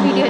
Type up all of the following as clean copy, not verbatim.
Video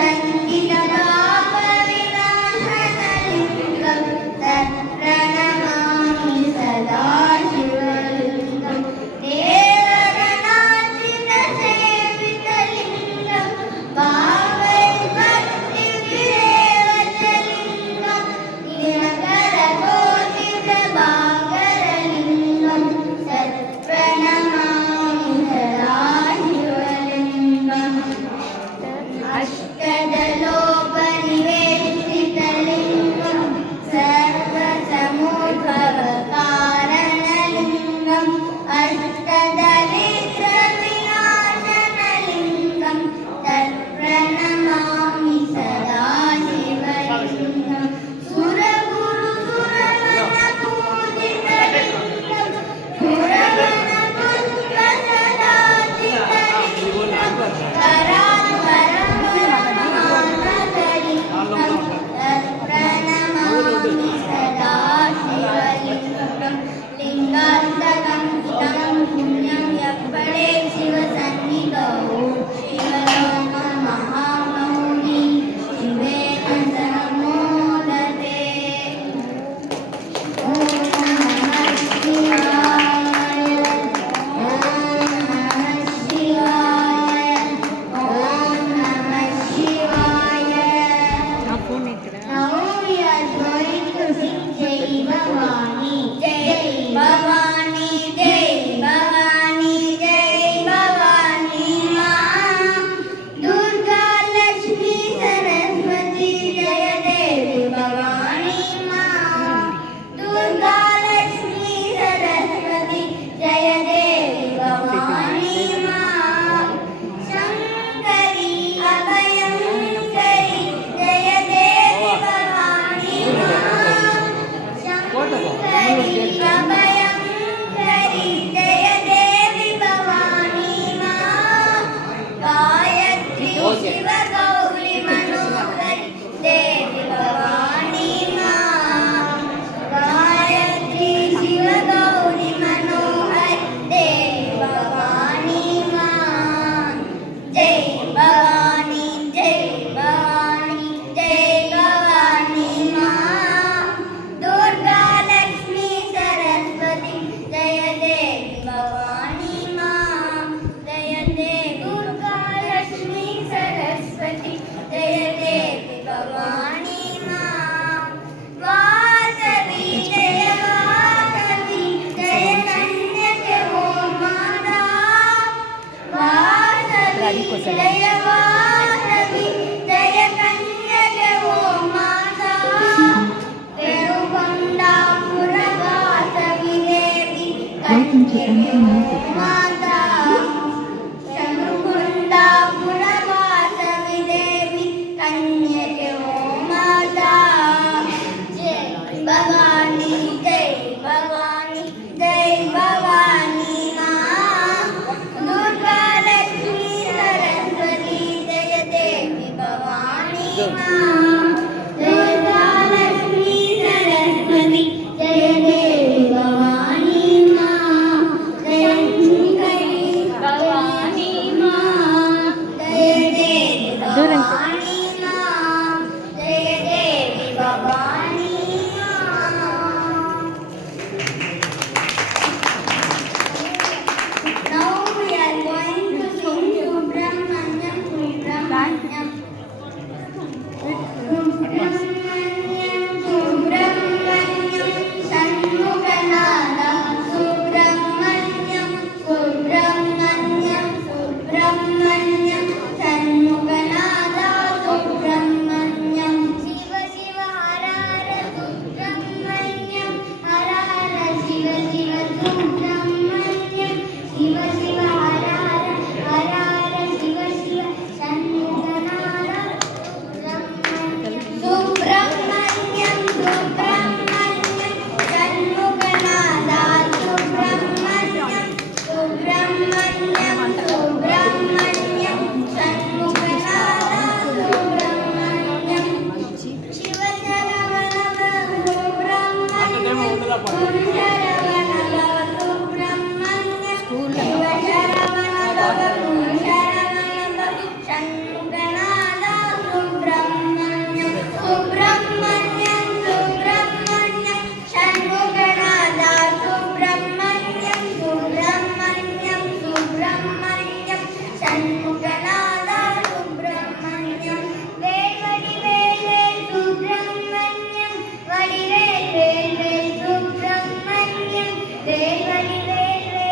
संगीत माता शमुकुंडापुरवासवि देवी कन्यके ओ माता जय भवानी जय भवानी जय भवानी माँ दुर्गा लक्ष्मी सरस्वती जय देवी भवानी माँ दुर्गा लक्ष्मी सरस्वती जय देवी भवानी माँ जय शंकरी भवानी माँ जय देवी भवानी माँ जय देवी भवानी माँ. Now we are going to sing Subramanyam Subramanyam. Subramanyam Subramanyam Shanmuganada Subramanyam Subramanyam Subramanyam Shanmuganada Subramanyam Shiva Shiva Hara Hara Subramanyam Hara Hara Shiva Shiva Subramanyam Shiva Shiva Hara Hara Hara Hara Shiva Shiva Shanmuganada Subramanyam Subramanyam Shanmuganada Subramanyam Subramanyam Subramanyam Shanmuganada Subramanyam Shiva Sharavana Subramanyam Guru Sharavana Subramanyam Shiva Sharavana Guru Sharavana Shanmuganada Subramanyam Subramanyam Subramanyam Shanmuganada Subramanyam Subramanyam Subramanyam Shanmuganada Subramanyam Vedi Vedi Subramanyam Vadi Vedi Subramanyam Vedi Vedi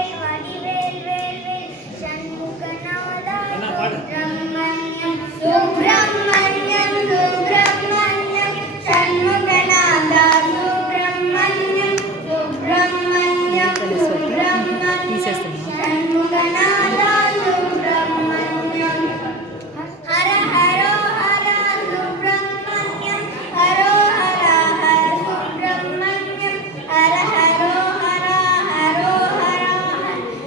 Shanmuganada Subramanyam Subramanyam Subramanyam Shanmuganada Subramanyam Subramanyam Subramanyam Shanmuganada Subramanyam Hara Haro Hara Subramanyam Haro Hara Hara Subramanyam Hara Haro Hara Haro Hara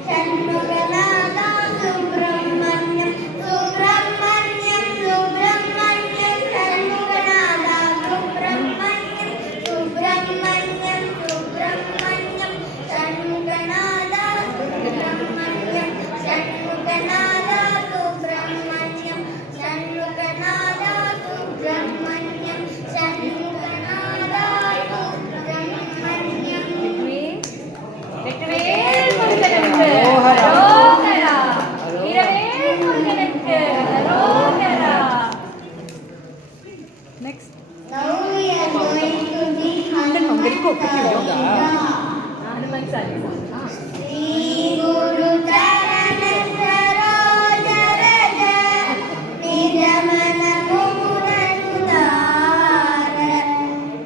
Shanmuganada Subramanyam Subramanyam Subramanyam Shanmuganada Subramanyam Subramanyam Subramanyam Shanmuganada Subramanyam Shanmuganada Subramanyam Shanmuganada Subramanyam Shanmuganada Subramanyam Vetrivel முருகனுக்கு அரோகரா வீரவேல் முருகனுக்கு அரோகரா. Next. Now we are going to be Hanuman Chalisa. Sri Guru Charana Saroja Raja Nijamana Mukuna Sudara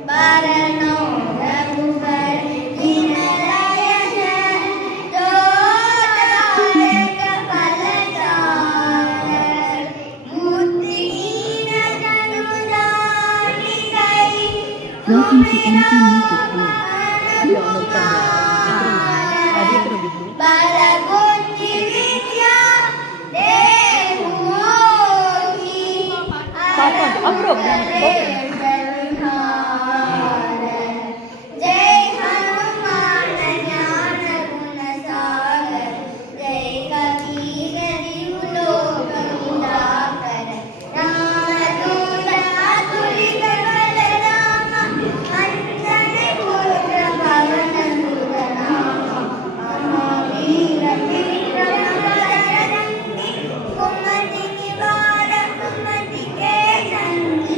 Barano Raghubar Jinarayasha Dodayaka Palachara Buddhina Janudani Kai Welcome to NP Music Hall. Balaguti Vidya Devuoti Jai Hanuman Jnana Guna Sagar Jai Kavi Gariuloka Mudakar Ramaduta Atulika Balarama Anjani Putra Pavana Sudanama Mahavira Vikramadanti Kumati Nivara Kumati Kesanti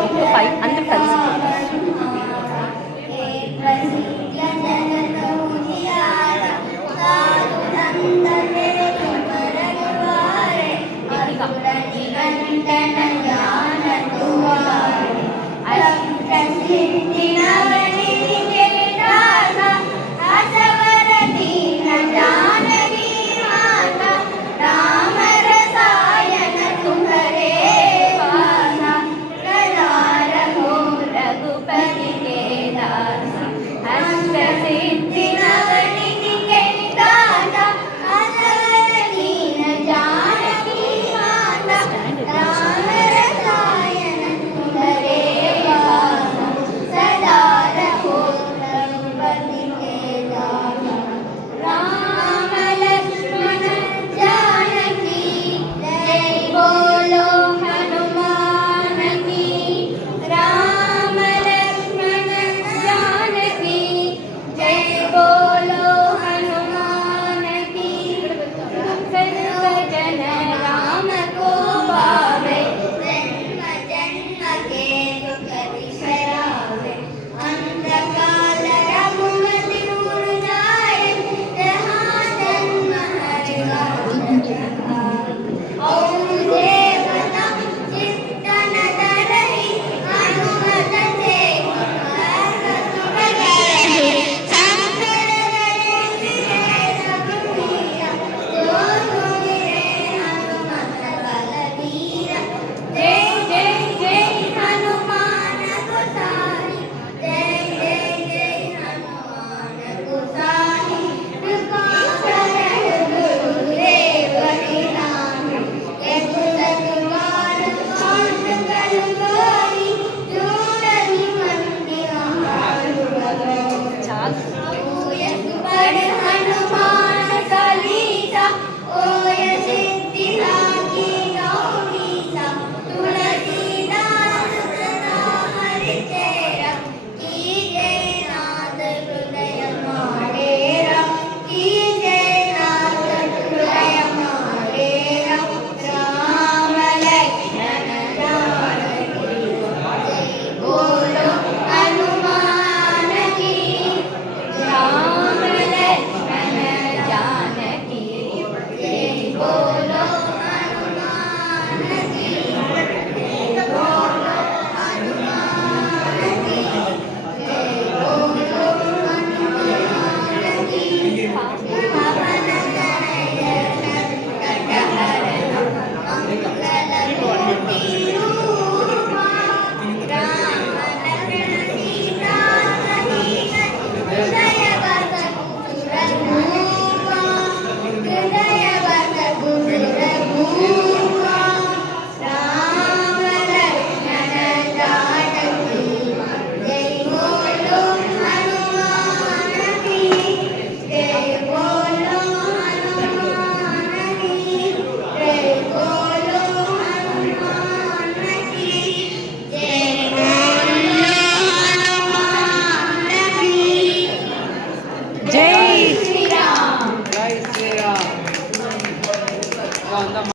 5 అందరూ కలిసి